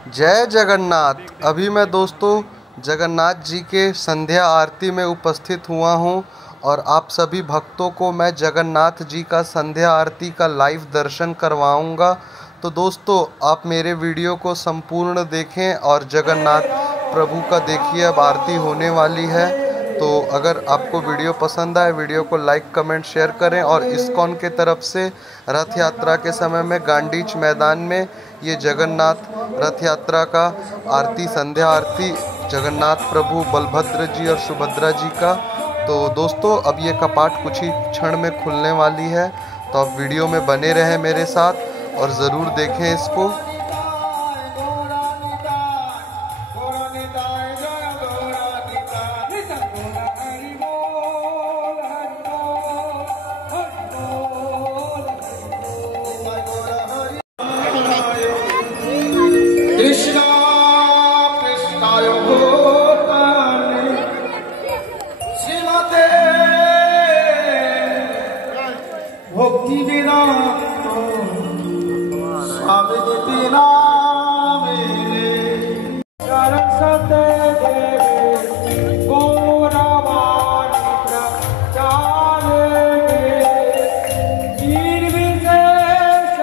जय जगन्नाथ। अभी मैं दोस्तों जगन्नाथ जी के संध्या आरती में उपस्थित हुआ हूँ और आप सभी भक्तों को मैं जगन्नाथ जी का संध्या आरती का लाइव दर्शन करवाऊँगा। तो दोस्तों आप मेरे वीडियो को संपूर्ण देखें और जगन्नाथ प्रभु का देखिए अब आरती होने वाली है। तो अगर आपको वीडियो पसंद आए वीडियो को लाइक कमेंट शेयर करें। और इस्कॉन के तरफ से रथ यात्रा के समय में गांडीच मैदान में ये जगन्नाथ रथ यात्रा का आरती संध्या आरती जगन्नाथ प्रभु बलभद्र जी और सुभद्रा जी का। तो दोस्तों अब ये कपाट कुछ ही क्षण में खुलने वाली है, तो आप वीडियो में बने रहें मेरे साथ और ज़रूर देखें इसको। कृष्णा कृष्णाय भूतानि श्रीमते भक्ति वेदांत स्वामिनिधि नामिने सरस्वती देवी गौरवाणी प्रचारिणे निर्विशेष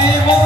Hare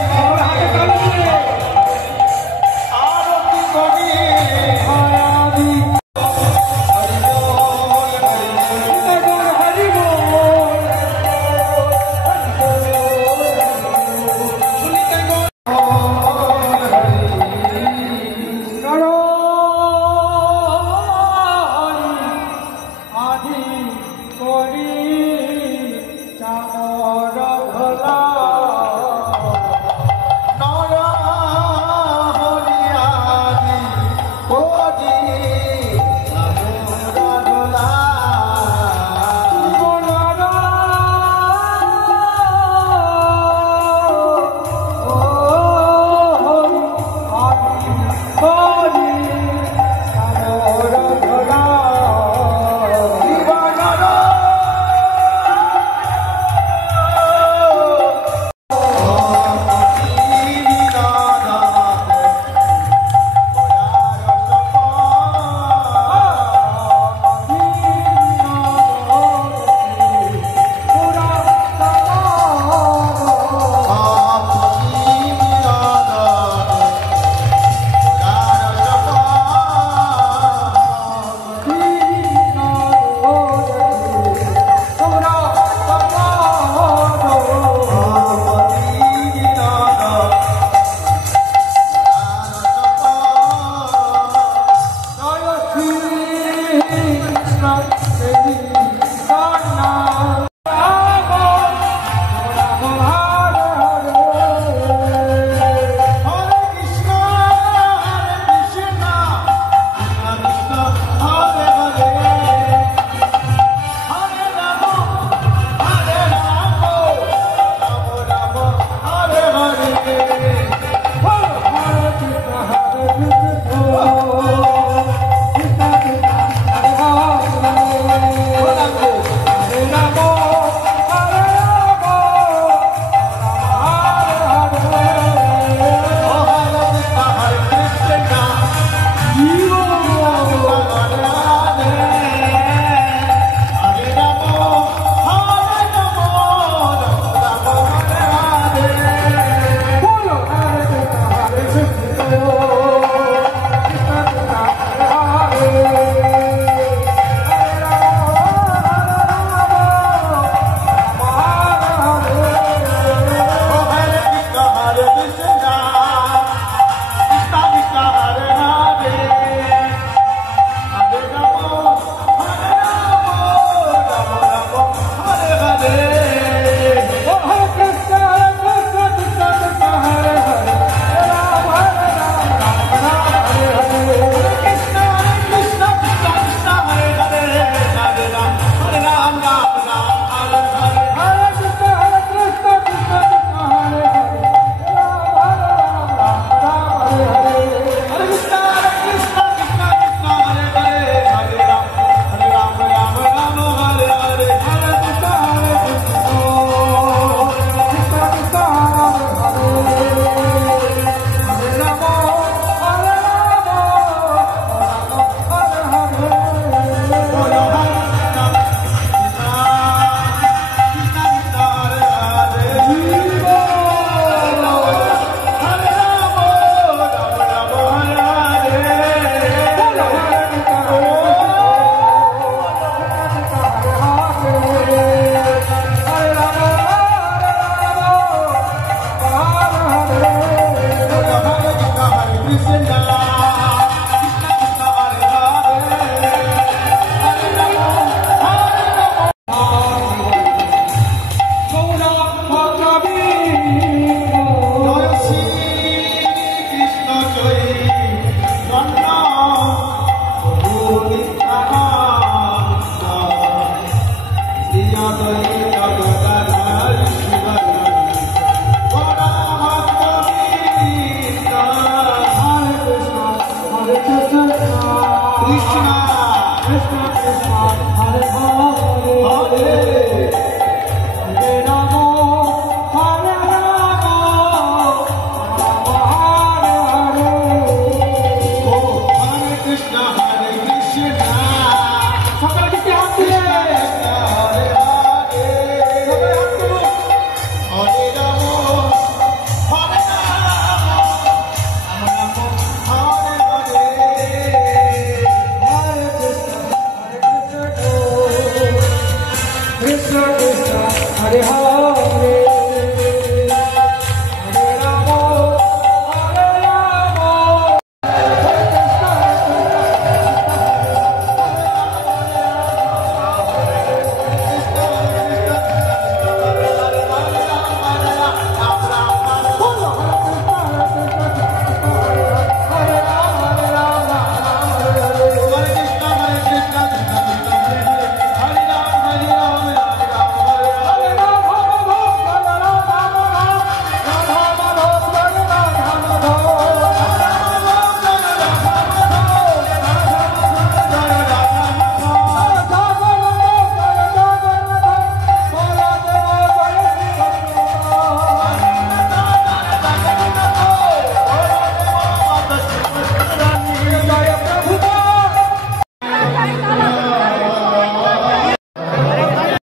Krishna हरे हरे